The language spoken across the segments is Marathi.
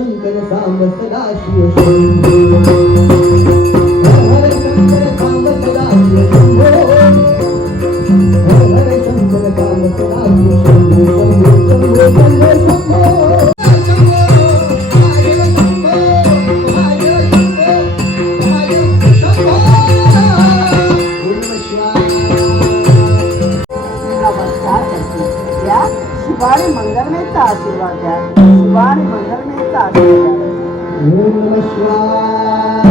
शंकर सांब सदाशिव शंभो हर हर शंकर सांब सदाशिव शंभो हर हर शंकर सांब सदाशिव शंभो शंभो शंभो शंभो शिवानी मंगलमयचा आशीर्वाद द्या. शिवानी मंगलमयचा आशीर्वाद. ओम नमः शिवाय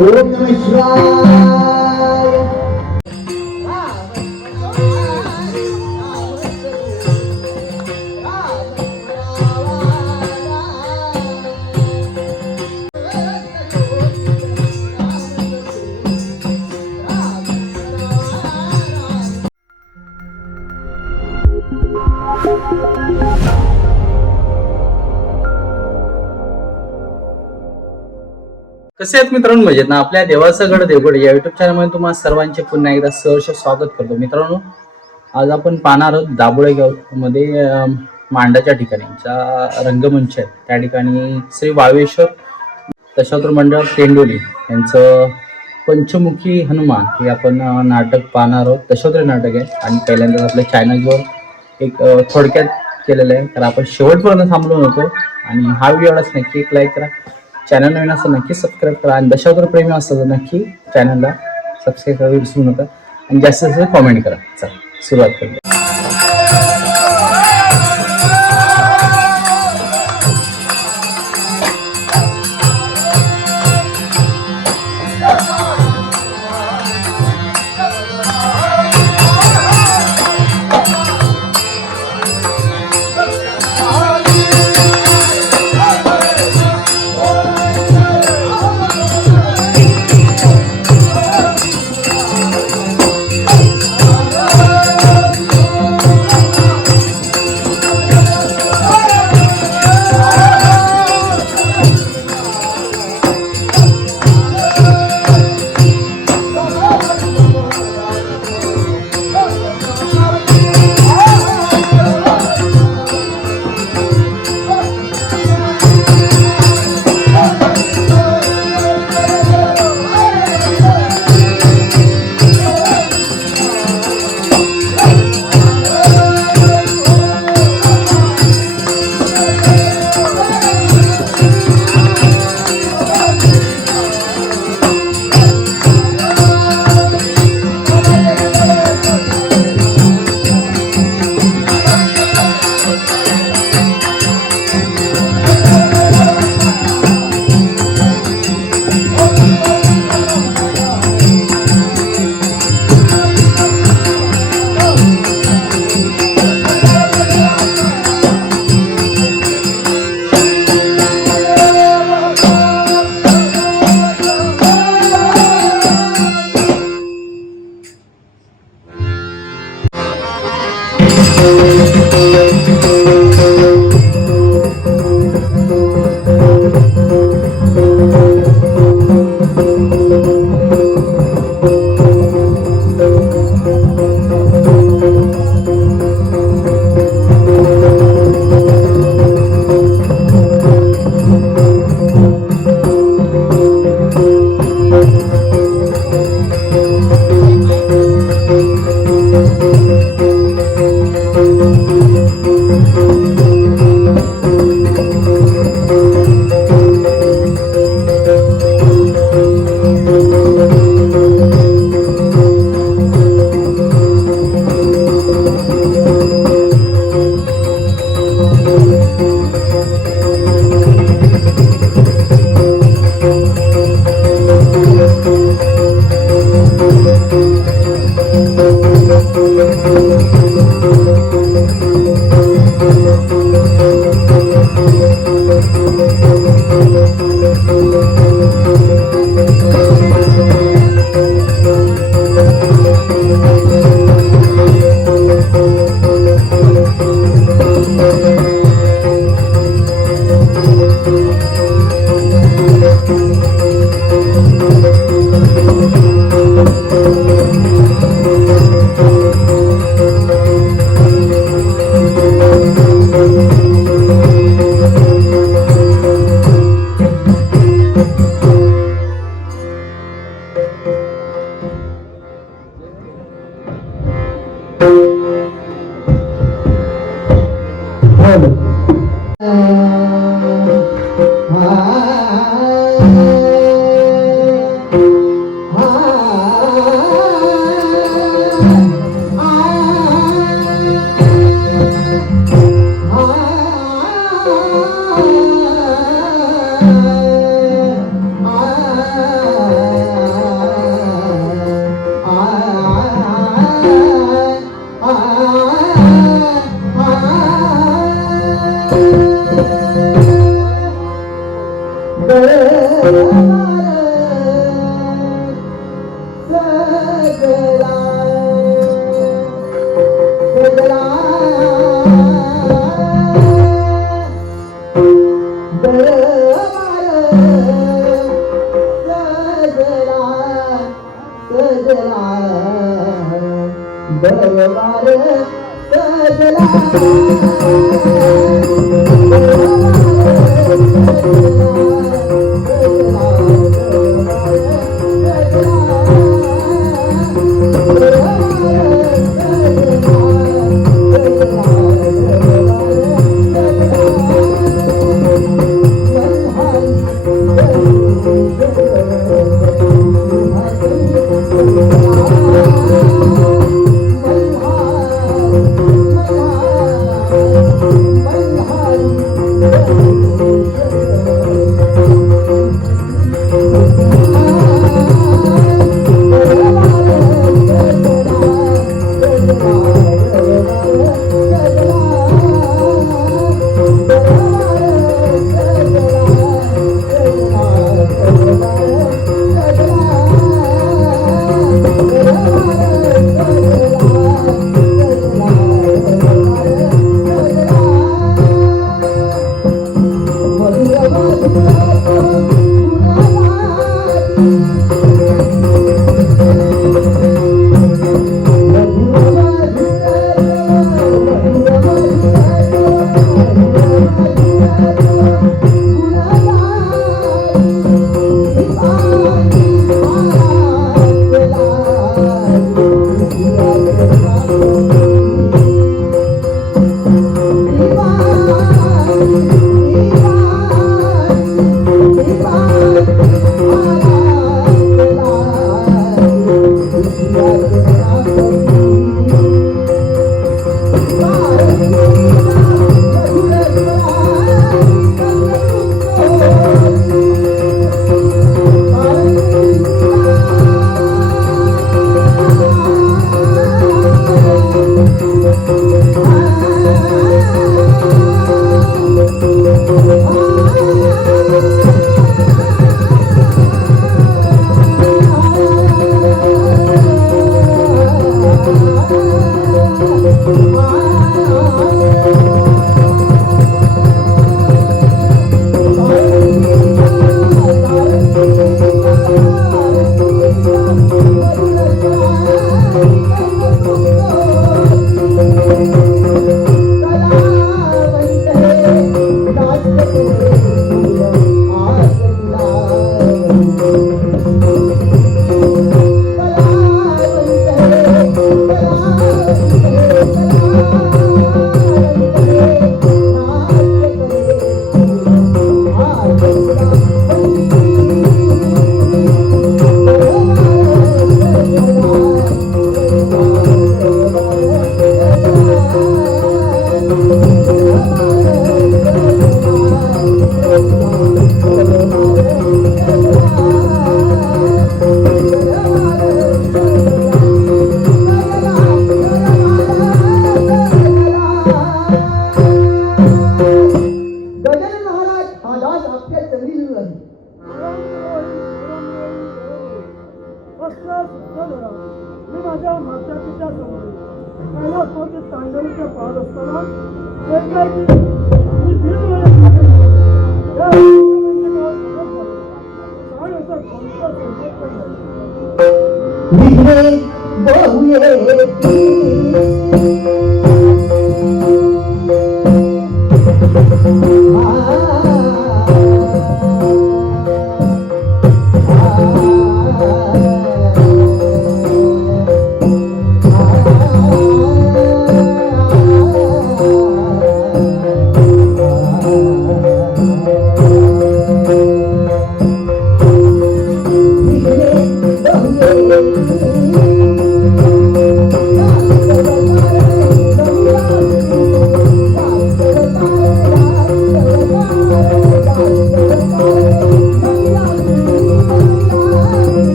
ओम नमः शिवाय कसे आहेत मित्रांनो? मजेत ना? आपल्या देवाचा गड देवगड या युट्यूब चॅनलमध्ये तुम्हाला सर्वांचे पुन्हा एकदा सहर्ष स्वागत करतो. मित्रांनो, आज आपण पाहणार आहोत दाभोळे गावमध्ये मांडाच्या ठिकाणी ज्या रंगमंच आहेत त्या ठिकाणी श्री वाळवेश्वर दशावतार मंडळ तेंडोली यांचं पंचमुखी हनुमान हे आपण नाटक पाहणार आहोत. दशावतारी नाटक आहे आणि पहिल्यांदाच आपल्या चॅनलवर एक थोडक्यात केलेलं आहे, तर आपण शेवटपर्यंत थांबलो नव्हतो. आणि हा व्हिडिओ आवडल्यास नक्की एक लाईक करा, चॅनल नवीन असं नक्की सबस्क्राईब करा आणि दशावतार प्रेमी असतं तर नक्की चॅनलला सबस्क्राईब करायला विसरू नका आणि जास्तीत जास्त कॉमेंट करा. चला सुरुवात करूया.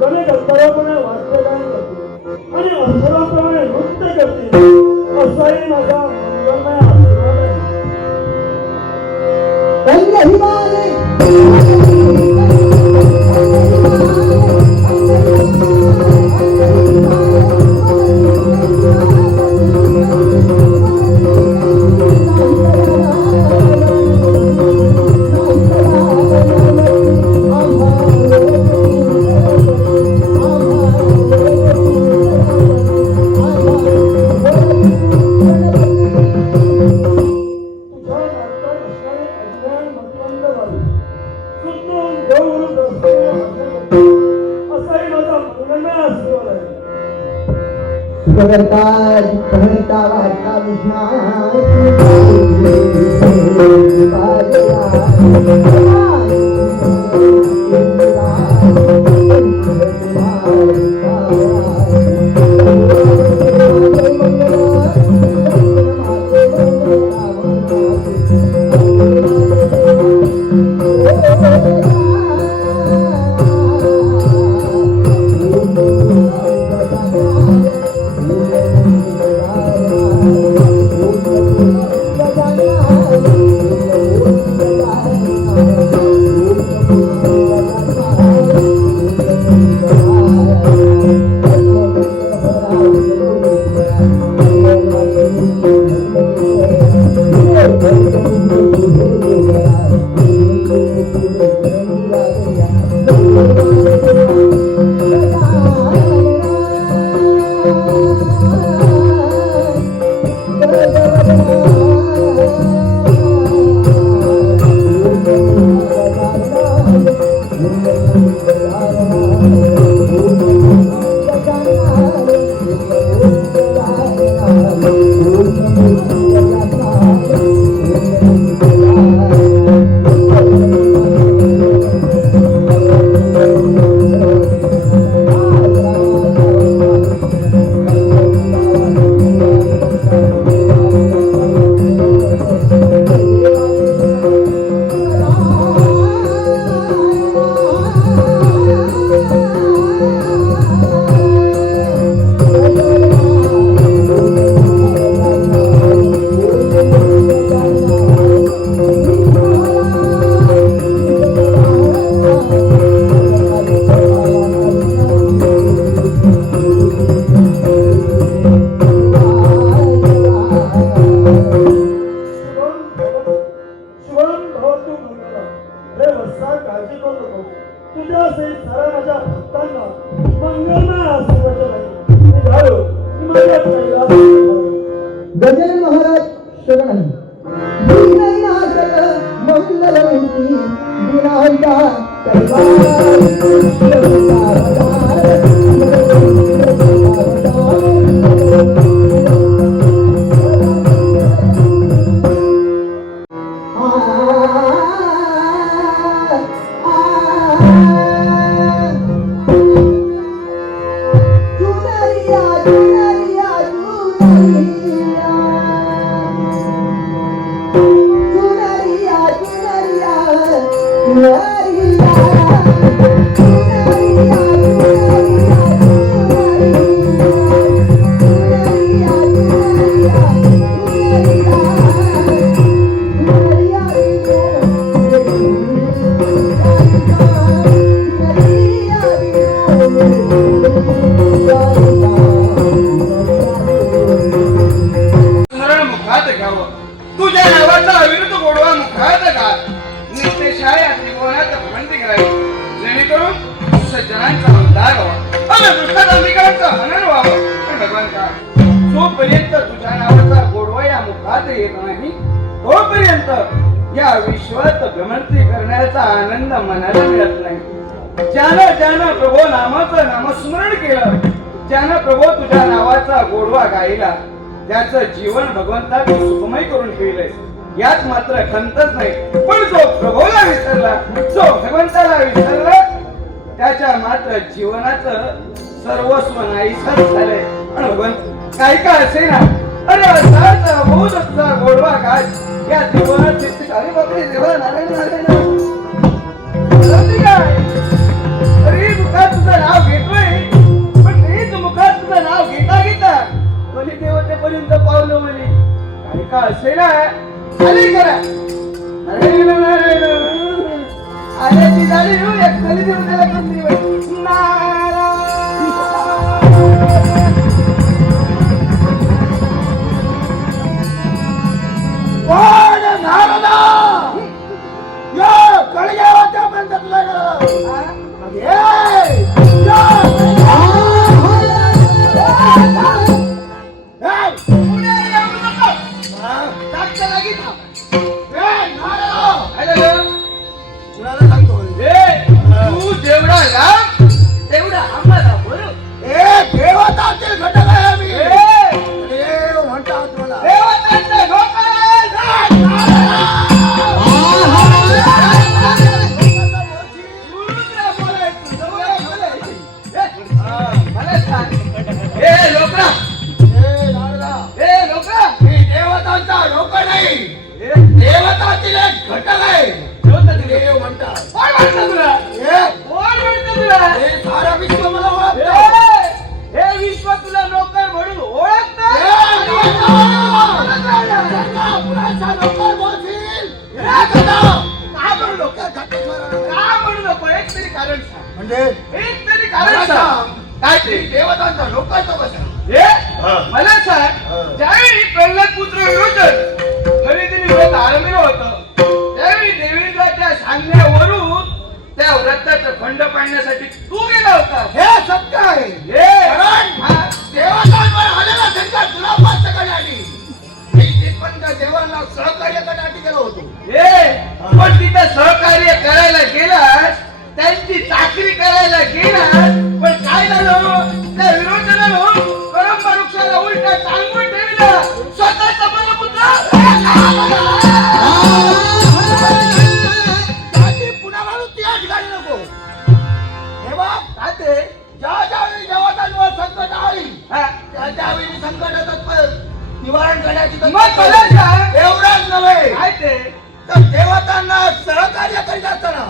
गणे गंधर्वपणे वाद्यगान करतील आणि अप्सरांप्रमाणे नृत्य करतील असाही माझा मंगलमय आशीर्वाद आहे. गजानन महाराज शरण मंगलवंती विनायका तुझ्या नावाचा अविरुद्ध गोडवा मुखात घाल. नित्यशाय त्रिभुवनात भ्रमंती करावी, जेणेकरून सज्जनांचा उद्धार व्हावा आणि दुष्टधार्मिकांचा हनन व्हावं. भगवंता, जोपर्यंत तुझ्या नावाचा गोडवा या मुखात येत नाही तोपर्यंत या विश्वात भ्रमंती करण्याचा आनंद मनाला मिळत नाही. ज्यानं प्रभो नामाचं नामस्मरण केलं, ज्यानं प्रभो तुझ्या नावाचा गोडवा गायला, त्याचं जीवन भगवंता तू सुखमय करून ठेवलंयस. यात मात्र खंतच नाही. पण जो प्रभूला विसरला, जो भगवंताला विसरला, त्याच्या मात्र जीवनाचं सर्वस्व नाहीसच झालंय. पण भगवंत काय का असे ना, अरे असाच अबोध तुझा गोडवा काय या जीवनात चित्त. अरे बापरे देवा, नारायण नारायण काय अरे तुझं नाव घे खाली करा. आल्याची गाडी घेऊन एक खाली देऊन त्याला कंदी तू जेवढा लांब तेवढा आम्हाला बरोबर. देवतातील घटक आहे आम्ही. देव म्हणतात मला. देवतांचा देवतांचा लोक नाही, देवतातील एक घटक आहे. देव म्हणतात. हे सारं विश्व मला ओळखतं. हे विश्व तुला नोकर म्हणून ओळखत. कुणाचा नोकर बोलशील? का म्हणू नको? एक तरी कारण सांग. म्हणजे एक तरी कारण सांग. काय ते देवतांचा लोकर तो कसा? मला सांग, ज्यावेळी प्रल्हाद पुत्र विरोचन खरेदीने व्रत आरंभिलं होतं, त्यावेळी देवेंद्राच्या सांगण्यावरून त्या व्रताचं खंड पाडण्यासाठी तू गेला होता. हे सत्य आहे. कारण देवतांवर आलेला संकट तुला पास करण्यासाठी मी तिथपर्यंत देवांना सहकार्य करण्यासाठी गेलो होतो. पण तिथं सहकार्य करायला गेलास, त्यांची चाकरी करायला गेलास, पण काय झालं? त्या विरोधनानं परम वृक्षाला उलटा टांगून ठेवला. स्वतःचा बलपुत्र पुन्हा म्हणून त्या ठिकाणी नको. हे बघ, ज्या ज्यावेळी देवतांवर संकट आली त्या त्यावेळी संकटाचं निवारण करण्याची मग मला सांग, एवढंच नव्हे काय ते तर देवतांना सहकार्य करीत असताना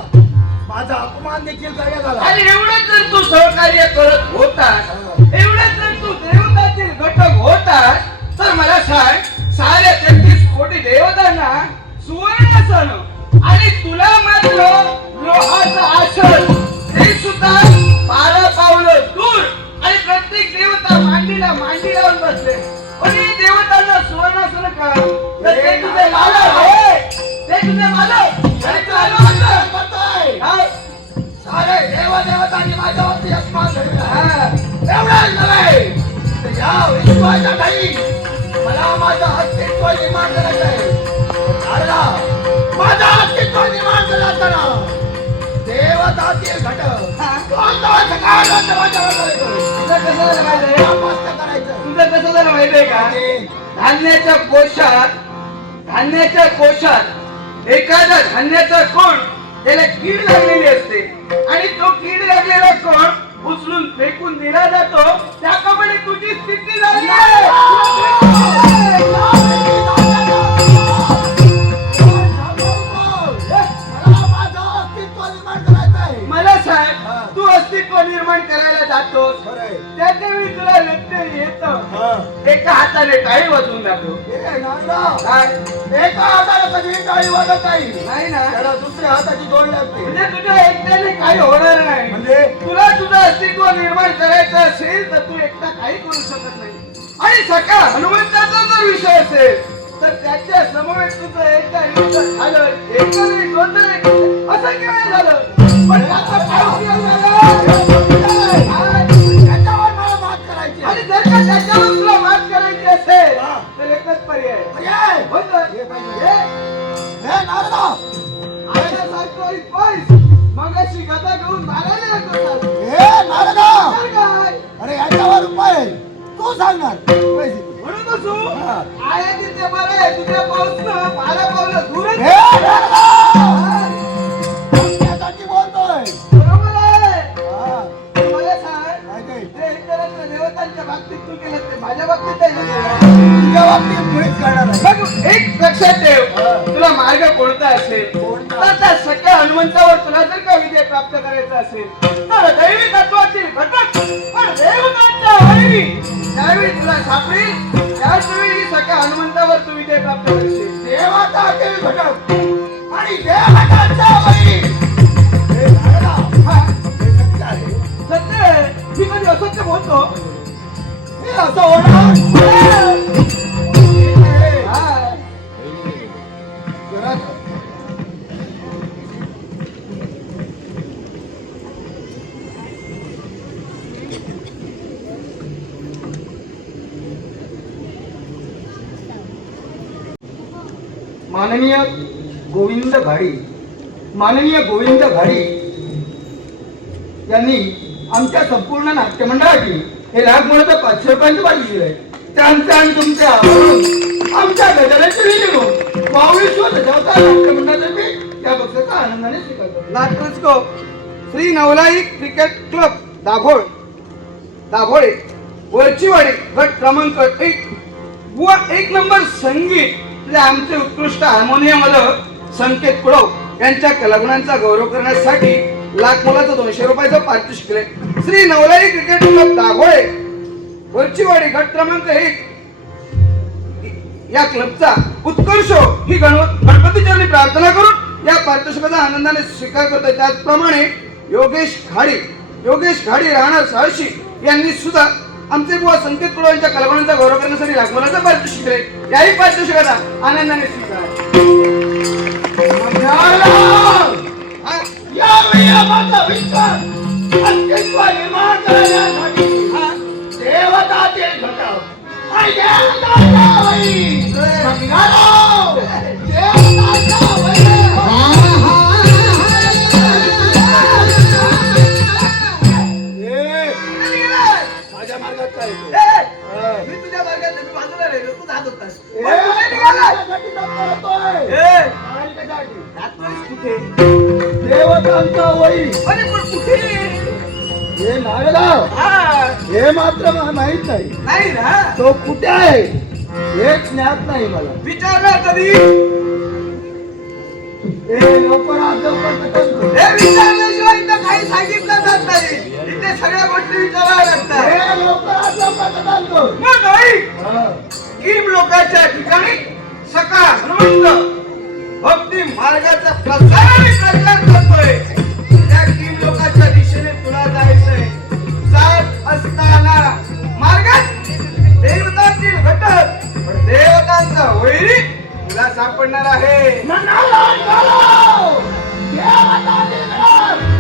माझा अपमान देखील करण्यात आला. आणि एवढंच जर तू सहकार्य करत होतास, एवढंच जर तू देवतातील घटक होतास, तर मला सांग, साऱ्या 33 कोटी देवतांना सुवर्णासन आणि तुला मात्र लोहाचं आसन, ते सुद्धा 12 पावलं दूर, आणि प्रत्येक देवता मांडीला मांडी लावून बसले. पण हे देवतांना सुवर्णासन का? तर ते तुझे मालक आहे. ते तुझे मालक. आणि तुला मालक करतोय. काय? सारे देवदेवतांनी माझ्यावरती अपमान केला. एवढंच नव्हे तर या विश्वाच्या ठाई मला माझं अस्तित्व निर्माण करायचं आहे. नारदा, माझं अस्तित्व निर्माण करत असताना देवतातील घटक कोणता सकाळ माझ्यावर येतो. तुझं कसं झालं माहितीये? मस्त करायचं. तुझं कसं झालं माहितीये का? धान्याच्या कोशात एखादा धान्याचा कोण त्याला कीड लागलेली असते, आणि तो कीड लागलेला कोण उचलून फेकून दिला जातो. त्याप्रमाणे तुझी स्थिती झाली आहे. मला सांग, तू अस्तित्व निर्माण करायला जातोस, त्याच्या वेळी तुला व्यत्यय येतं. एका हाताने टाळी वाजवून जातो. काय? एका हाताला कधी टाळी वाजत नाही ना? त्याला दुसऱ्या हाताची जोड लागते. म्हणजे तुझ्या एकट्याने काही होणार नाही. म्हणजे तुला तुझं अस्तित्व निर्माण करायचं असेल तर तू एकटा काही करू शकत नाही. आणि सकाळ हनुमंताचा जर विषय असेल तर त्याच्या समवेत तुझं एकदा युद्ध झालं, एकदा नाही, दोनदा नाही, असं केव्हा झालं? पण त्याचा काय उपयोग झाला? त्याच्यावर मला मात करायची. आणि जर का त्याच्यावर तुला मात करायची असेल तर एकच पर्याय पर्याय? होतं. हे पाहिजे. हे नारदा, आईला सांगतो इथपास मगाशी गदा घेऊन मारायला लागतो. हे नारदा, तर काय? अरे याच्यावर उपाय तू सांगणार. पैसे दे. म्हणून बसू आया तिथे बरं आहे, तुझ्या पाऊसनं 12 पावलं दूरच. हे नारदा, त्यासाठी बोलतोय. बरोबर आहे. हा, मला सांग, काय ते? ते इतरांच्या देवतांच्या बाबतीत तू केलं ते माझ्या बाबतीत आहे का? तुझ्या बाबतीत मुळीच करणार आहे. बघ, एक लक्षात ठेव, तुला मार्ग कोणता असेल कोणता? तर त्या सगळ्या हनुमंतावर तुला जर का विजय प्राप्त करायचा असेल तर दैवी तत्वातील घटक पण देवतांच्या वैरी त्यावेळी तुला सापडेल. त्याच वेळी सगळ्या हनुमंतावर तू विजय प्राप्त करशील. देवाचा देव घटक आणि देवघटाचा वैरी हे नारदा, हे सत्य आहे. सत्य आहे. मी कधी असत्य बोलतो? हे असं होणार हा. जरा माननीय गोविंद घाडी यांनी आमच्या संपूर्ण नाट्यमंडळाची हे लाख मुलाचं 500 रुपयांचं पारितोषिक आहे. त्यांचे आणि तुमचे आभार आमच्या गजाननची विधी घेऊन 22 सजावता नाट्यमंडळातर्फे या बक्षाचा आनंदाने स्वीकारतो. नाट्यस्को श्री नवलाई क्रिकेट क्लब दाभोळे वरचीवाडी गट क्रमांक 1 व 1 नंबर संगीत म्हणजे आमचे उत्कृष्ट हार्मोनियमवादक संकेत कुडव यांच्या कलागुणांचा गौरव करण्यासाठी लाख मोलाचं 200 रुपयाचं पारितोषिक दिले. श्री नवलाई क्रिकेट क्लब दाभोळे वरचीवाडी गट क्रमांक 1 या क्लबचा उत्कर्ष ही गणपती चरणी प्रार्थना करून या पारितोषिकाचा आनंदाने स्वीकार करतोय. त्याचप्रमाणे योगेश घाडी राहणार सहर्षी यांनी सुद्धा आमचे बुवा संकेत कुडव यांच्या कलागुणांचा गौरव करण्यासाठी लाख मोलाचं पारितोषिक दिले. याही पारितोषिकाचा आनंदाने स्वीकार. यावेळी आम्हाला विश्वास अस्तित्व निर्माण करण्यासाठी देवताचे घटक आणि देवताचा वैरी मंगलो, देवताचा वैरी. माझ्या मार्गात काय येतो? मी तुझ्या मार्गात मी बाजूला राहिलो, तू जात होतास. माझ्यासाठी तर करतोय. आणि कशासाठी? जातोयस कुठे? देवतांचा वैरी. अरे पण कुठे? हे नारदा, हा, हे मात्र मला माहित नाही. नाही ना, तो कुठे आहे हेच ज्ञात नाही मला. विचारला कधी? हे लवकरात लवकर प्रकट कर. हे विचारल्याशिवाय इथं काही सांगितलं जात नाही. इथे सगळ्या गोष्टी विचाराव्या लागतात. हे लवकरात लवकर प्रकट कर. मग नाही, हा. कीम लोकांच्या ठिकाणी सकाळ हनुमंत भक्ती मार्गाचा प्रसार आणि प्रचार करतोय. त्या कीम लोकांच्या दिशेने तुला जायचंय. जात असताना मार्गात देवतांतील घटक पण देवतांचा वैरी तुला सापडणार आहे. म्हणालो, म्हणालो. देवताचे घटक.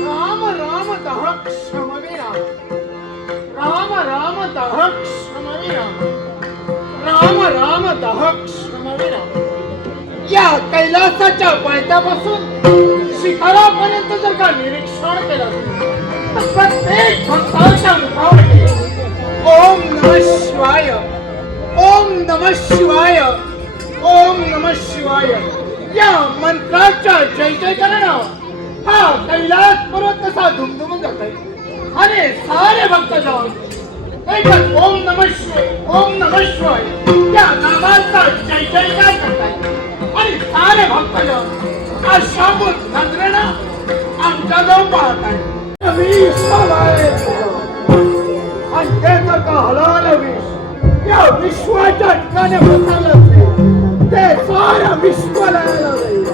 राम राम दहक श्रमविना राम राम दहक श्रमविना राम राम दहक श्रमविना या कैलासाच्या पायथ्यापासून शिखरापर्यंत जर का निरीक्षण केलं तर प्रत्येक भक्ताच्या मुखावरती ओम नमः शिवाय ओम नमः शिवाय ओम नमः शिवाय या मंत्राच्या जय जयकरण हा कैलास पर्वत कसा धुमधुमून जात आहे आणि सारे भक्त जाऊन एकच ओम नमः शिवाय या नामाचा जय जयकार करतायत आणि सारे भक्त जाऊन अशाबूत नजरेनं आमच्या जाऊन पाहत आहेत विष आणि ते जर का हलाल विष या विश्वाच्या ठिकाणी बसवलं ते साऱ्या विश्वाला जाईल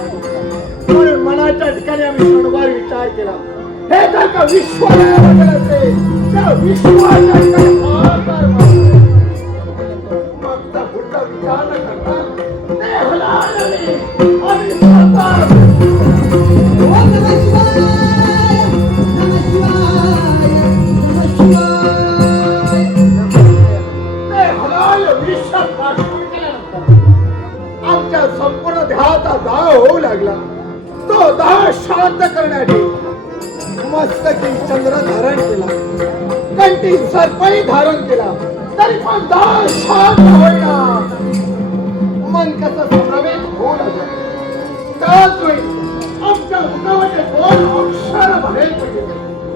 म्हणून मनाच्या ठिकाणी आम्ही क्षणभर विचार केला हे जर का विश्वाला असेल त्या विश्वाच्या ठिकाणी मग त्या पुढचा विचार न करता ते हलाल आम्ही स्वतः आमच्या संपूर्ण देहाचा दाह होऊ लागला तो दाह शांत करण्यासाठी मस्तकी चंद्र धारण केला कंठी सर्पही धारण केला तरी पण दाह शांत होईना मन कसं समवेत होऊ लागलं त्याच वेळी आमच्या मुखामध्ये 2 अक्षर बाहेर पडले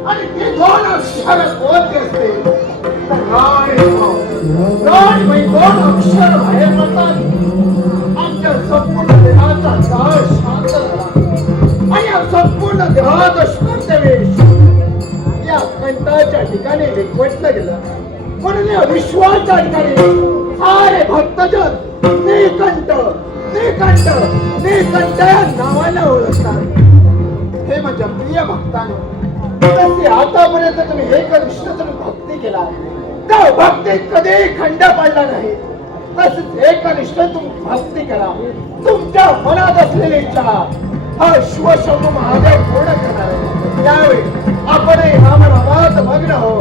आणि ते 2 अक्षर कोणते असते राणी 2 अक्षर बाहेर पडतात आमच्या संपूर्ण देहाचा दाह शांत झाला आणि या संपूर्ण देहात स्पर्शवेश या कंठाच्या ठिकाणी विकवटलं गेलं म्हणून या विश्वाच्या ठिकाणी सारे भक्तजन निकंठ निकंठ निकंठ या नावाने ओळखतात हे माझ्या प्रिय भक्तांनो तसे आतापर्यंत तुम्ही हे कनिष्ठ तुम्ही भक्ती केला त्या भक्तीत कधी खंड पडला नाही तसेच एकनिष्ठ तुम्ही भक्ती करा तुमच्या मनात असलेली इच्छा हा शिवशंभू महादेव पूर्ण करणार आहे त्यावेळी आपणही रामनामात मग्न हो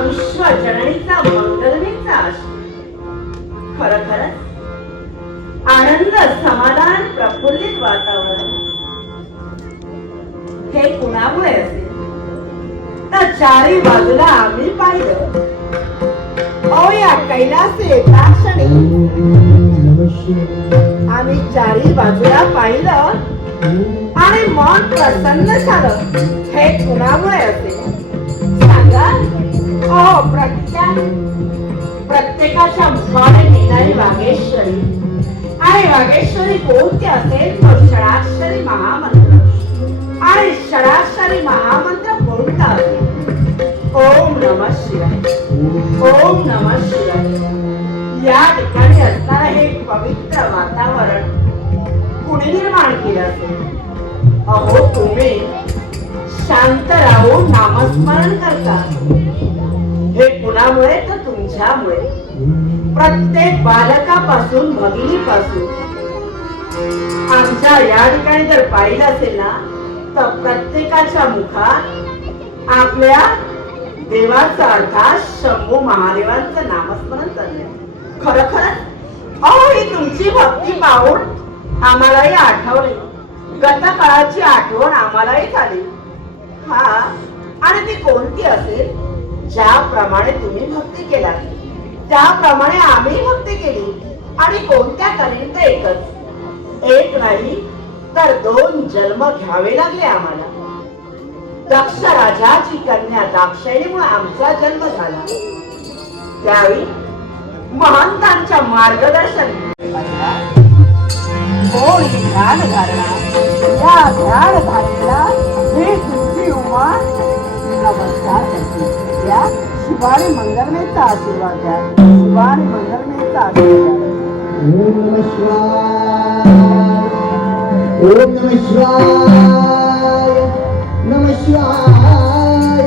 विश्वजननीचा मंगलमयचा आशीर्वाद. खरंच आनंद, समाधान, प्रफुल्लित वातावरण हे कुणामुळे असेल तर चारी बाजूला आम्ही पाहिलं. अहो, या कैलास एका क्षणी आम्ही चारी बाजूला पाहिलं आणि मन प्रसन्न झालं. हे कुणामुळे असेल सांगा. अहो, प्रत्येकाच्या मुखाने निघणारी वागेश्वरी, आणि वागेश्वरी कोणती असेल तर षडाक्षरी महामंत्र. आणि षडाक्षरी महामंत्र कोणता असेल? ओम नमः शिवाय, ओम नमः शिवाय. या ठिकाणी असणारं हे पवित्र वातावरण कुणी निर्माण केलं असेल? अहो, तुम्ही शांत राहून नामस्मरण करता. हे कुणामुळे तर तुमच्यामुळे. प्रत्येक बालकापासून भगिनीपासून आमच्या या ठिकाणी जर पाहिलं असेल ना तर प्रत्येकाच्या मुखात आपल्या देवाचा अर्थात शंभू महादेवांचं नामस्मरण चाललंय. खरोखरच अहो, ही तुमची भक्ती पाहून आम्हालाही आठवले. गतकाळाची आठवण आम्हालाही झाली. हा, आणि ती कोणती असेल? ज्याप्रमाणे तुम्ही भक्ती केला त्याप्रमाणे आम्ही भक्ती केली. आणि कोणत्या करीन तर एकच, एक नाही तर 2 जन्म घ्यावे लागले आम्हाला. दक्ष राजाची कन्या दाक्षायणीमुळे आमचा जन्म झाला. त्यावेळी महंतांच्या मार्गदर्शन कोणी ध्यान धारणा, या ध्यान धारणेला हे तुमची उमा नमस्कार करते. या शिवाने मंगलमयचा आशीर्वाद द्या. शिवाने मंगलमयचा आशीर्वाद. ओम नमः शिवाय, ओम नमः शिवाय, नमः शिवाय,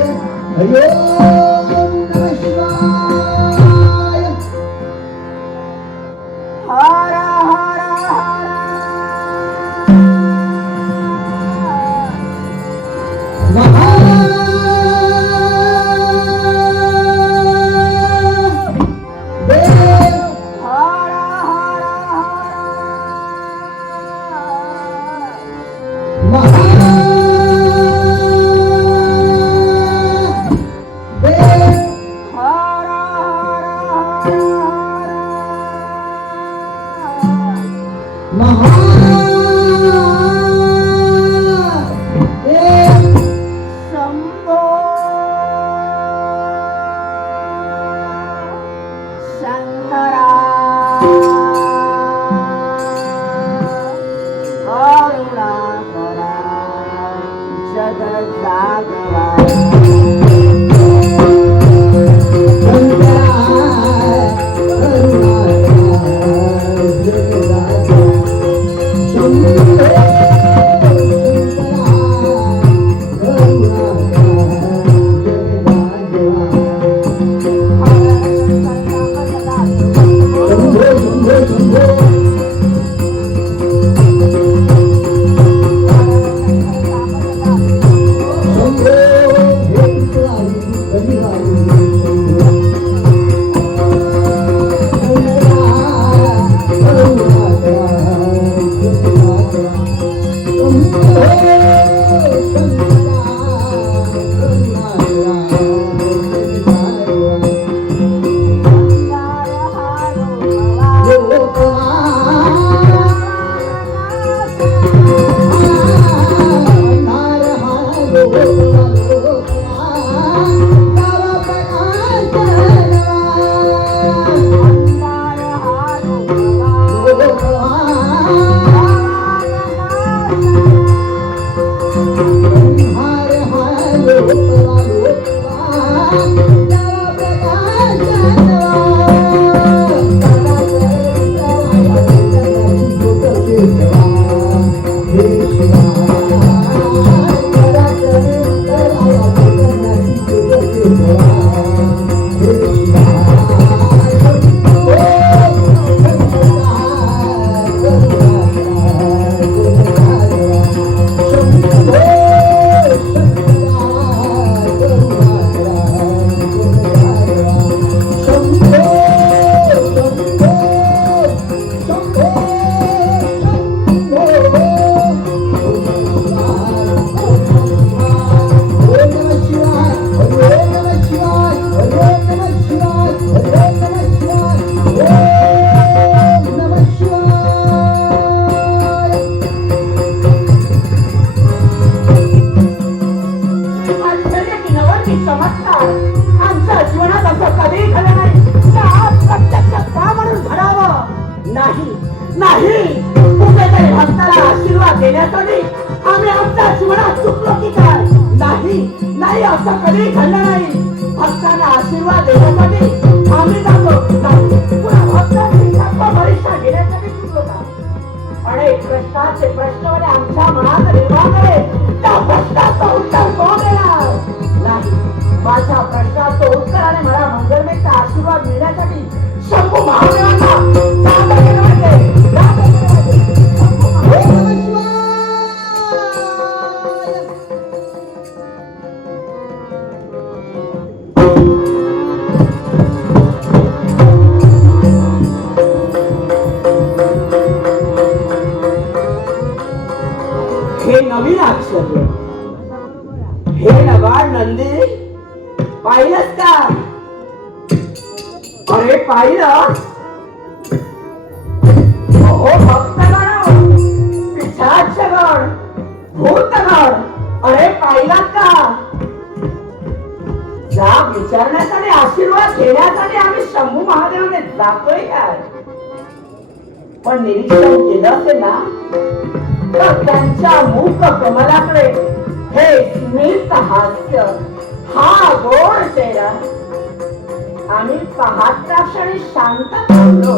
हरि ओम नमः शिवाय. हर हर हर आमच्या जीवनात असं कधी घडलं नाही की आज प्रत्यक्षात का म्हणून घडावं. नाही नाही, कुठेतरी भक्ताला आशीर्वाद देण्यासाठी आम्ही आमच्या जीवनात चुकलो की काय. नाही नाही, असं कधी घडलं नाही. भक्तांना आशीर्वाद देण्यासाठी आम्ही जातो. नाही, पुन्हा भक्तांची परीक्षा घेण्यासाठी चुकलो का. अनेक प्रश्नाचे प्रश्नवाले आमच्या मनात निर्माण झाले. त्या प्रश्नाचं उत्तर कोण देणार. नाही, माझ्या प्रश्नाचं उत्तर आणि मला मंगलमेचा आशीर्वाद मिळण्यासाठी शंभू महादेवांना सादर केलं पाहिजे. सादर केलं पाहिजे. शंभू महादेव. हे नवीन अक्षर, हे नवाड नंदी, पाहिलंस का. अरे पाहिलं. हो भक्तगण, पिशाचगण, भूतगण, अरे पाहिलात का. जा विचारण्यासाठी आशीर्वाद घेण्यासाठी आम्ही शंभू महादेवाने जातोय काय. पण निरीक्षण केलं असेल ना तर त्यांच्या मुख कमलाकडे हे स्मित हास्य, हा गोड चेहरा आम्ही पाहता क्षणी शांत थांबलो.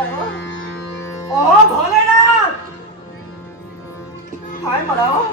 म्हणावं? ओ भोलेनाथ, काय म्हणावं?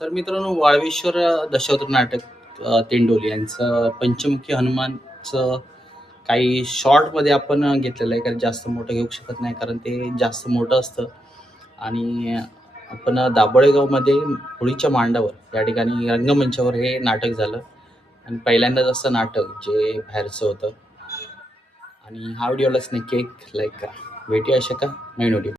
तर मित्रांनो, वाळवेश्वर दशावतार नाटक तेंडोली यांचं पंचमुखी हनुमानचं काही शॉर्टमध्ये आपण घेतलेलं आहे, कारण जास्त मोठं घेऊ शकत नाही, कारण ते जास्त मोठं असतं. आणि आपण दाभोळेगावमध्ये होळीच्या मांडावर या ठिकाणी रंगमंचावर हे नाटक झालं आणि पहिल्यांदाच असं नाटक जे बाहेरचं होतं. आणि हा व्हिडिओलाच नक्की एक लाईक करा. भेटूया अशा का नवीन व्हिडिओ.